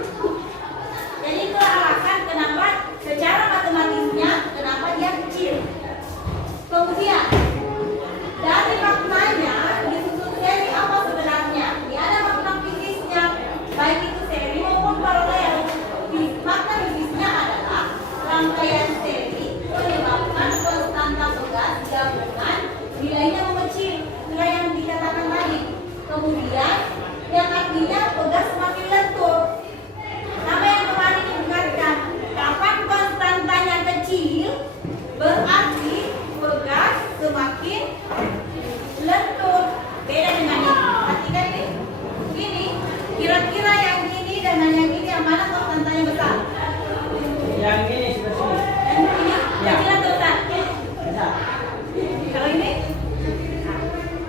Jadi itulah alasan kenapa secara matematisnya kenapa dia kecil. Kemudian dari maknanya disusun seri apa sebenarnya? Dia ada makna fisiknya, baik itu seri maupun paralel. Makna fisiknya adalah rangkaian seri menyebabkan konstanta pegas gabungan nilainya mengecil, nilai yang dikatakan tadi. Kemudian yang artinya pegas semakin lentur. Sama yang kemarin diingatkan, kapan konstantanya kecil berarti pegas semakin lentur. Beda dengan ini. Perhatikan ini. Ini kira-kira yang ini dengan yang ini yang mana konstantanya besar? Yang ini seperti ini. Yang ini Ya. kecil atau besar? Besar. Kalau ini?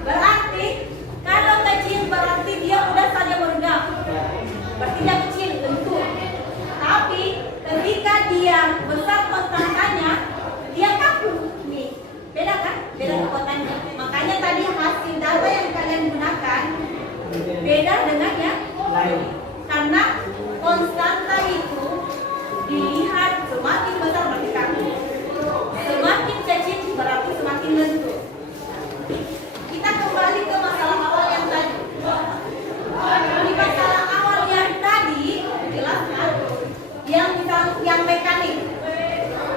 Berarti kalau kecil berarti dia udah saja meregang. Berarti dia kecil tentu. Tapi ketika dia besar konstantanya, dia kaku. Nih, beda kan? Beda kekuatannya. Makanya tadi hasil data yang kalian gunakan beda dengan yang Lain. karena konstanta itu dilihat semakin besar berarti kaku, semakin kecil berarti semakin lentur. Kita kembali ke masalah awal yang tadi. Di masalah awal yang tadi dijelaskan yang mekanik.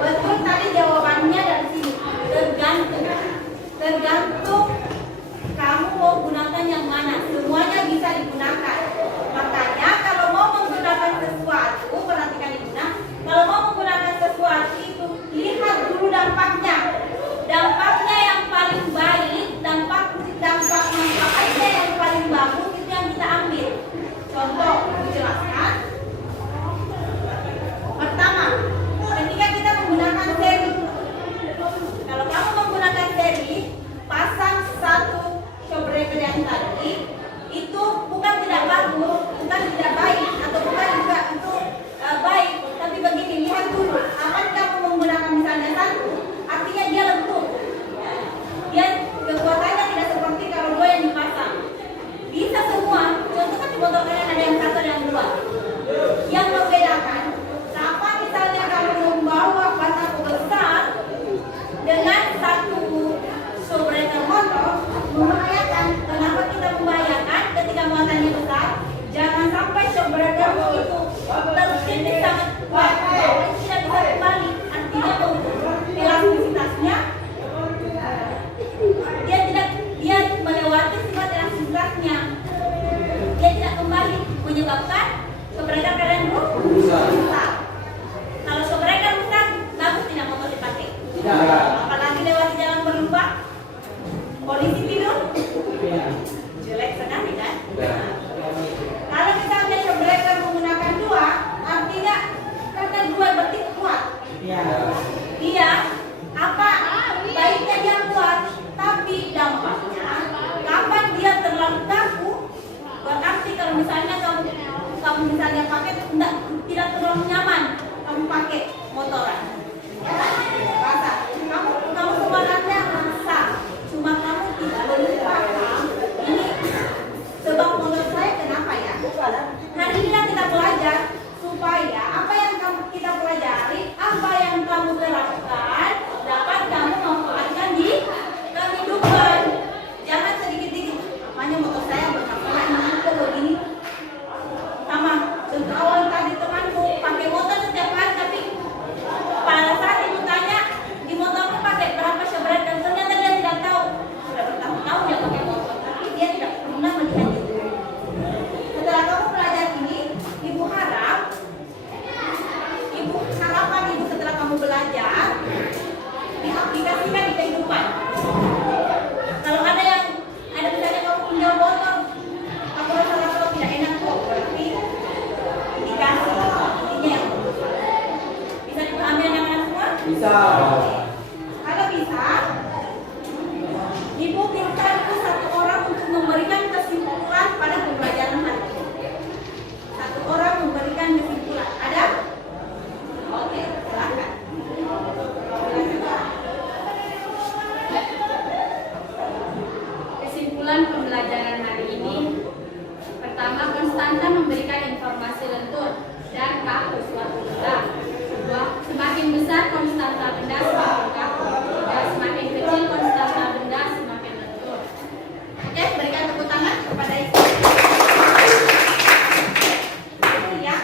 Betul tadi jawabannya dari sini. Tergantung kamu mau gunakan yang mana. Semuanya bisa digunakan. Makanya kalau mau menggunakan sesuatu, perhatikan ibu. Kalau mau menggunakan sesuatu itu lihat dulu dampaknya. Dampaknya yang paling baik, dampak rusaknya. Dia tidak kembali, menyebabkan keberadaan kalian Rusak. rusak. Kalau keberadaan rusak, bagus tidak motor dipakai. Tidak. Apalagi lewat jalan berlubang, polisi tidur, Iya. jelek sekali kan? Ya. Kalau misalnya keberadaan menggunakan dua, artinya karena dua berarti kuat. Iya. Dia apa baiknya dia kuat, tapi dampaknya kapan dia terlalu kaku, berarti kalau misalnya kamu misalnya pakai tidak terlalu nyaman, kamu pakai motoran. Rasa kamu sebenarnya rusak, cuma kamu tidak boleh paham ini sebab menurut saya kenapa ya? Hari ini kita belajar supaya apa yang kita pelajari, apa yang kamu terapkan dapat kamu manfaatkan di kehidupan. Jangan sedikit-sedikit, apanya motor saya bermasalah ini kok begini. Sama contoh awal tadi temanku pakai motor setiap hari, tapi pada saat ibu tanya di motormu pakai berapa seberat, dan ternyata dia tidak tahu. Sudah bertahun-tahun dia pakai motor, tapi dia tidak pernah melihat itu. Setelah kamu belajar ini, harapan ibu setelah kamu belajar diaplikasikan di kehidupan. Kalau ada misalnya kamu punya motor, aku rasa tidak enak kok, berarti dikasih intinya yang bisa dipahami anak-anak semua? Bisa. Kalau bisa, ibu minta itu satu orang untuk memberikan kesimpulan pada pembelajaran hari ini. Satu orang memberikan kesimpulan. Ada? Oke, silakan. Kesimpulan pembelajaran hari ini, pertama, Konstanta memberikan informasi lentur dan kaku suatu benda. Kedua, semakin besar konstanta benda semakin kaku, dan semakin kecil konstanta benda semakin lentur. Oke, berikan tepuk tangan kepada ibu. Itu ya,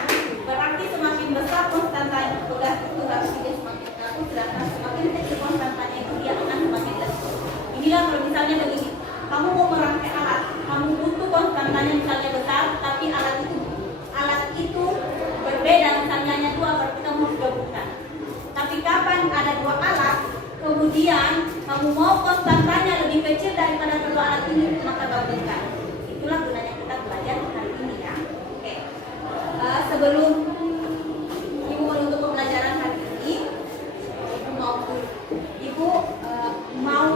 berarti semakin besar konstantanya udah itu harus dia semakin kaku, sedangkan semakin kecil konstantanya itu dia akan semakin lentur. Inilah kalau misalnya begini, kamu mau merangkai alat, kamu butuh konstantanya misalnya besar, tapi alat itu berbeda, misalnya hanya dua, berarti kamu harus gabungkan. Tapi kapan ada dua alat, kemudian kamu mau konstantanya lebih kecil daripada kedua alat ini, maka gabungkan. Itulah gunanya kita belajar hari ini ya. Oke. Sebelum ibu menutup pembelajaran hari ini, ibu mau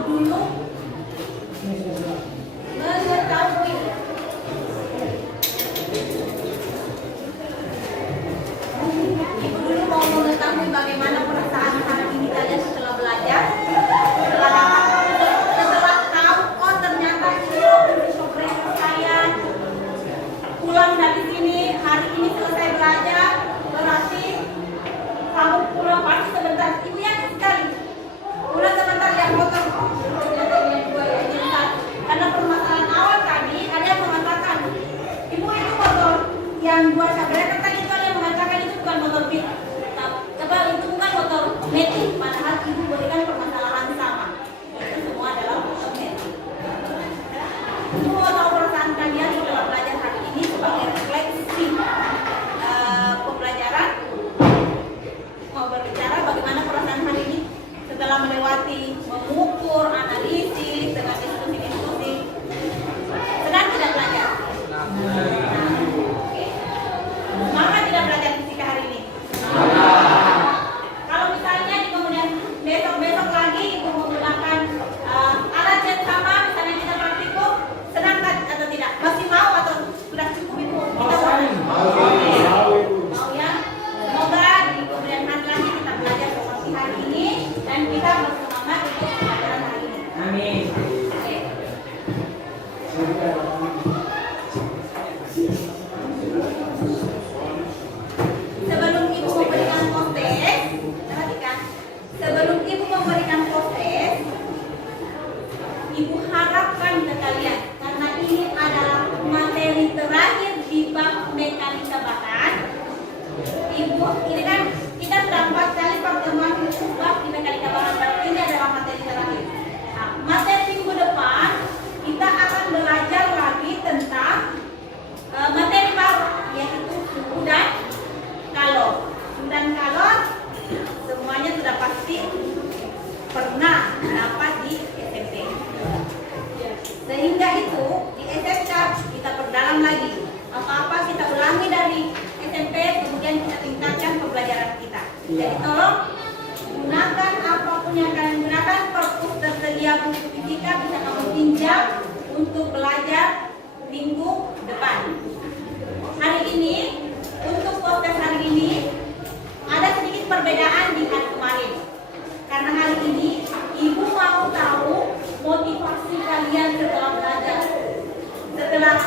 dulu mengetahui bagaimana perasaan hari ini kalian setelah belajar, setelah tahu oh ternyata progres saya pulang dari sini hari ini selesai belajar, berarti kamu pulang pasti sebentar. Ibu yakin sekali pulang sebentar ya motor. Karena permasalahan awal tadi ada yang mengatakan ibu itu motor yang dua sabar tadi itu ada yang mengatakan itu bukan motor pit. Itu bukan motor metik, padahal ibu berikan permasalahan sama. Itu semua adalah motor metik. Ibu mau tahu perasaan kalian setelah belajar hari ini sebagai refleksi pembelajaran. Mau berbicara bagaimana perasaan hari ini setelah melewati mengukur, analisis, dengan diskusi-diskusi. Senang tidak belajar? Oke. Semangat tidak belajar fisika hari ini? Kalau misalnya di kemudian besok lagi ibu menggunakan alat yang sama, misalnya kita praktikum, senang atau tidak? Masih mau atau sudah cukup ibu? Mau ya? Semoga di kemudian hari lagi kita belajar seperti hari ini dan kita bersemangat untuk pelajaran hari ini. Amin. Oke. Sebelum ibu memberikan kontes, perhatikan. Sebelum ibu memberikan kontes, ibu harapkan ke kalian, karena ini adalah materi terakhir di bab mekanika bahan. Ibu, ini kan kita sudah 4 kali pertemuan bab di mekanika bahan, berarti ini adalah materi terakhir. Nah, materi minggu depan kita akan belajar lagi tentang bisa kamu pinjam untuk belajar minggu depan. Hari ini, untuk podcast hari ini ada sedikit perbedaan di hari kemarin. Karena hari ini ibu mau tahu motivasi kalian setelah belajar. Setelah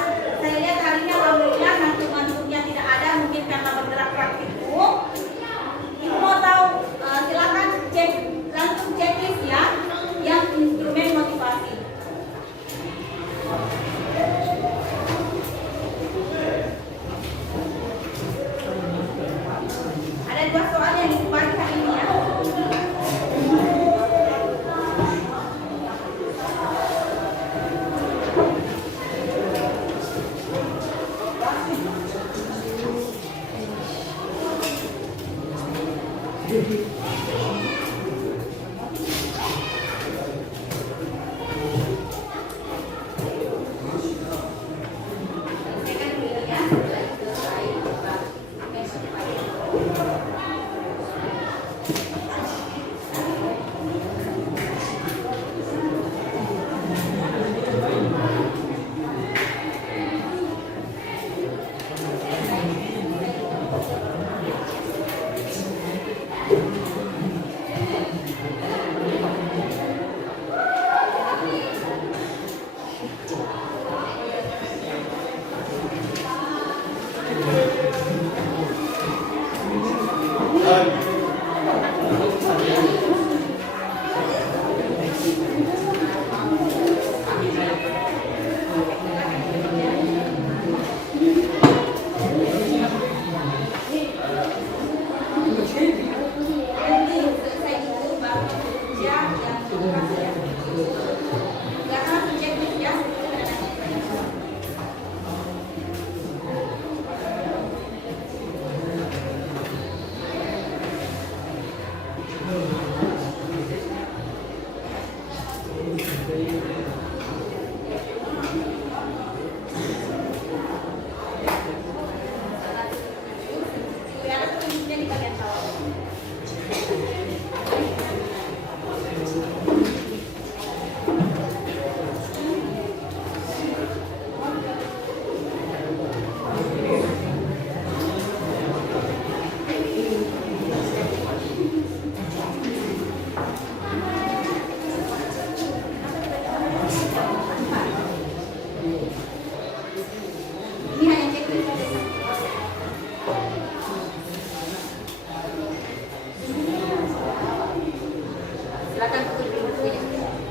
saya lihat hari ini alhamdulillah ngantuk-ngantuknya tidak ada, mungkin karena bergerak-gerak itu. Ibu mau tahu, silakan cek langsung checklist ya, yang instrumen motivasi. Ada 2 soal yang dibagi hari ini ya.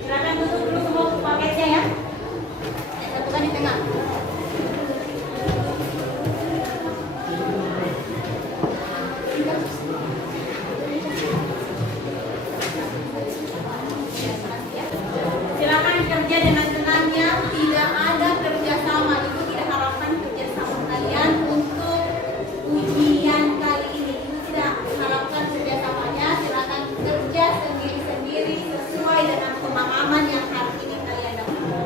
Silakan tutup dulu semua paketnya ya. Satukan di tengah. Silakan kerja dengan tenangnya, tidak ada kerjasama. Ibu tidak harapkan kerjasama kalian untuk ujian kali ini. Ibu tidak harapkan kerjasamanya. Silakan kerja sendiri-sendiri sesuai dengan pemahaman yang hari ini kalian dapatkan.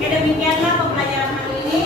Oke, demikianlah pembelajaran hari ini.